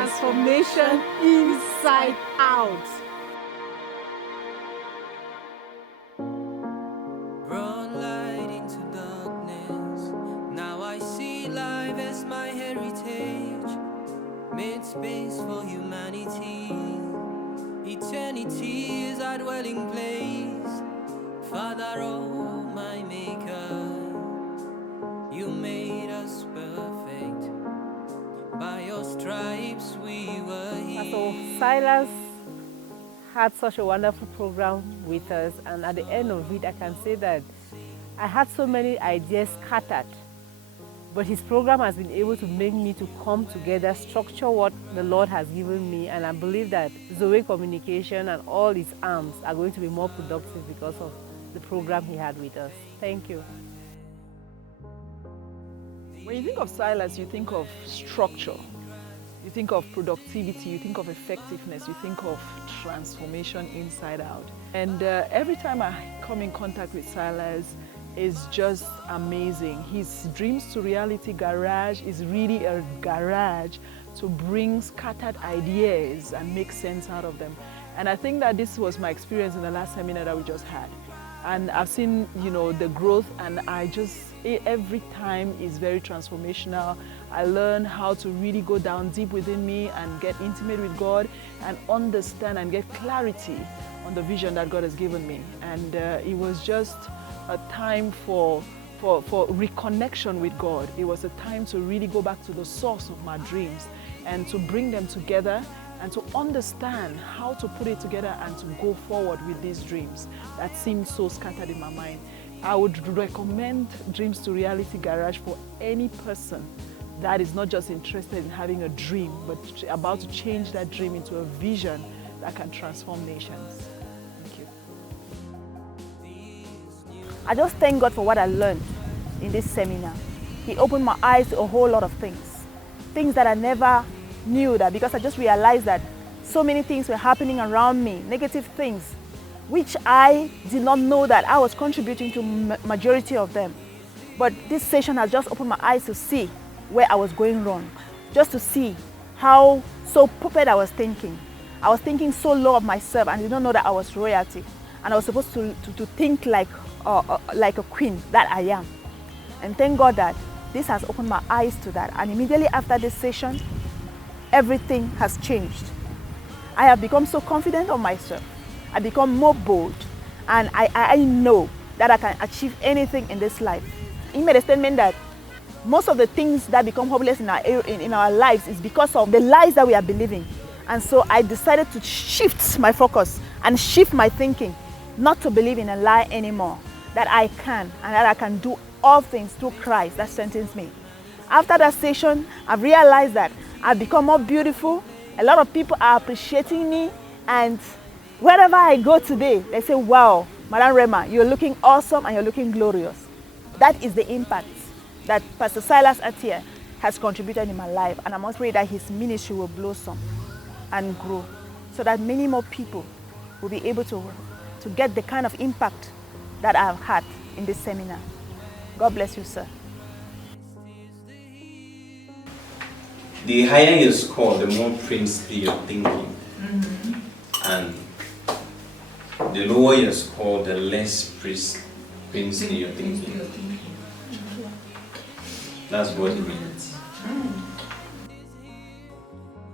transformation inside out. Brought light into darkness. Now I see life as my heritage. Made space for humanity. Eternity is our dwelling place. Father, oh my maker, you made us perfect. By your stripes we were healed. Pastor Silas had such a wonderful program with us, and at the end of it, I can say that I had so many ideas scattered, but his program has been able to make me to come together, structure what the Lord has given me, and I believe that Zoe Communication and all its arms are going to be more productive because of the program he had with us. Thank you. When you think of Silas, you think of structure, you think of productivity, you think of effectiveness, you think of transformation inside out. And every time I come in contact with Silas, it's just amazing. His Dreams to Reality Garage is really a garage to bring scattered ideas and make sense out of them. And I think that this was my experience in the last seminar that we just had. And I've seen, the growth, and every time is very transformational. I learn how to really go down deep within me and get intimate with God and understand and get clarity on the vision that God has given me. And it was just a time for reconnection with God. It was a time to really go back to the source of my dreams and to bring them together and to understand how to put it together and to go forward with these dreams that seemed so scattered in my mind. I would recommend Dreams to Reality Garage for any person that is not just interested in having a dream, but about to change that dream into a vision that can transform nations. Thank you. I just thank God for what I learned in this seminar. He opened my eyes to a whole lot of things that I never knew, that because I just realized that so many things were happening around me, negative things, which I did not know that I was contributing to majority of them. But this session has just opened my eyes to see where I was going wrong, just to see how so puppet I was thinking. I was thinking so low of myself and did not know that I was royalty. And I was supposed to think like a queen that I am. And thank God that this has opened my eyes to that. And immediately after this session, everything has changed. I have become so confident of myself. I become more bold, and I know that I can achieve anything in this life. He made a statement that most of the things that become hopeless in our lives is because of the lies that we are believing. And so I decided to shift my focus and shift my thinking, not to believe in a lie anymore, that I can and that I can do all things through Christ that strengthens me. After that session, I've realized that I've become more beautiful. A lot of people are appreciating me, and wherever I go today, they say, wow, Madam Rema, you're looking awesome and you're looking glorious. That is the impact that Pastor Silas Atia has contributed in my life. And I must pray that his ministry will blossom and grow so that many more people will be able to get the kind of impact that I've had in this seminar. God bless you, sir. The higher your score, the more princely you're thinking. And the lower your score, the less princely you're thinking. That's what it means.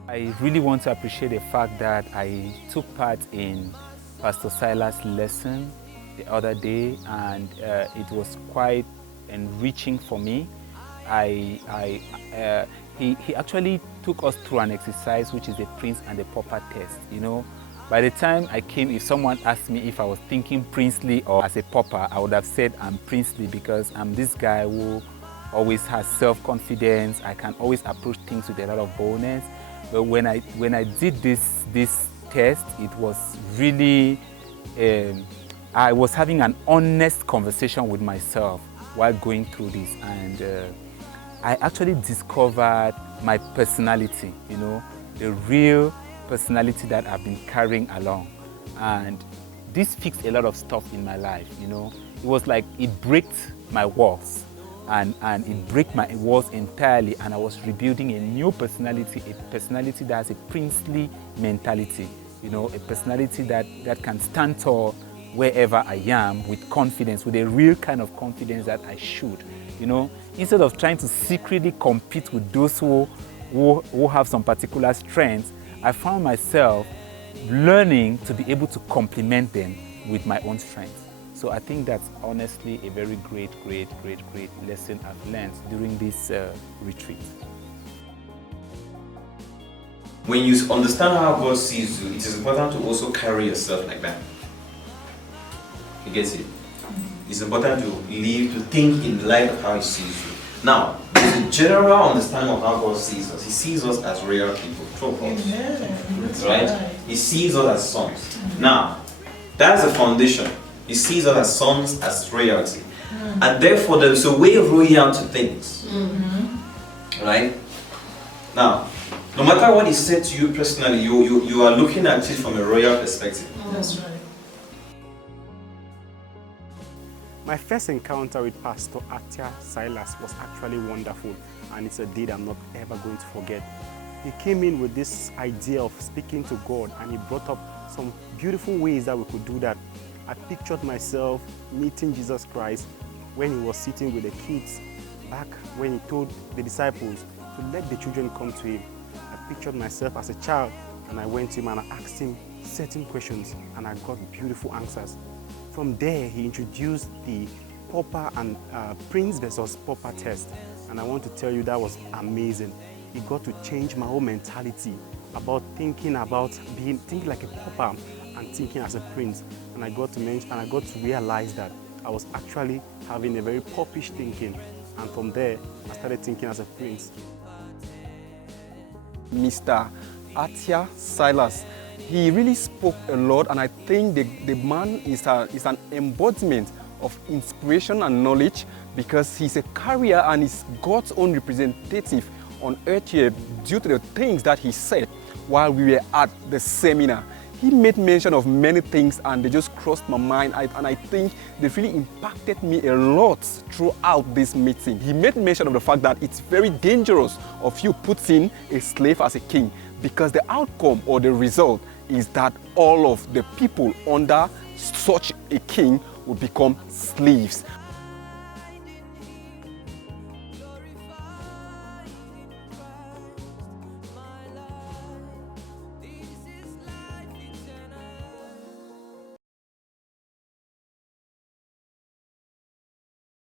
I really want to appreciate the fact that I took part in Pastor Silas' lesson the other day, and it was quite enriching for me. He actually took us through an exercise which is the Prince and the Pauper test. By the time I came, if someone asked me if I was thinking princely or as a pauper, I would have said I'm princely because I'm this guy who always has self-confidence. I can always approach things with a lot of boldness. But when I did this test, it was really, I was having an honest conversation with myself while going through this, and I actually discovered my personality, the real personality that I've been carrying along. And this fixed a lot of stuff in my life, It was like it bricked my walls. and it broke my walls entirely, and I was rebuilding a new personality, a personality that has a princely mentality, you know, a personality that can stand tall wherever I am with confidence, with a real kind of confidence that I should, you know, instead of trying to secretly compete with those who have some particular strengths. I found myself learning to be able to complement them with my own strengths. So I think that's honestly a very great lesson I've learned during this retreat. When you understand how God sees you, it is important to also carry yourself like that. You get it? It's important to live, to think in light of how He sees you. Now, there's a general understanding of how God sees us. He sees us as real people, true of us. Right? He sees us as sons. Now, that's the foundation. He sees us as sons, as royalty. And therefore, there's a way of royalty to things. Right? Now, no matter what He said to you personally, you are looking at it from a royal perspective. That's right. My first encounter with Pastor Atia Silas was actually wonderful, and it's a day that I'm not ever going to forget. He came in with this idea of speaking to God, and he brought up some beautiful ways that we could do that. I pictured myself meeting Jesus Christ when He was sitting with the kids, back when He told the disciples to let the children come to Him. I pictured myself as a child, and I went to Him and I asked Him certain questions, and I got beautiful answers. From there, He introduced the pauper and prince versus pauper test, and I want to tell you that was amazing. It got to change my whole mentality about thinking like a pauper and thinking as a prince. And I got to realize that I was actually having a very paupish thinking, and from there, I started thinking as a prince. Mr. Atia Silas, he really spoke a lot, and I think the man is an embodiment of inspiration and knowledge, because he's a carrier and he's God's own representative on earth here due to the things that he said while we were at the seminar. He made mention of many things and they just crossed my mind, and I think they really impacted me a lot throughout this meeting. He made mention of the fact that it's very dangerous of you putting a slave as a king, because the outcome or the result is that all of the people under such a king will become slaves.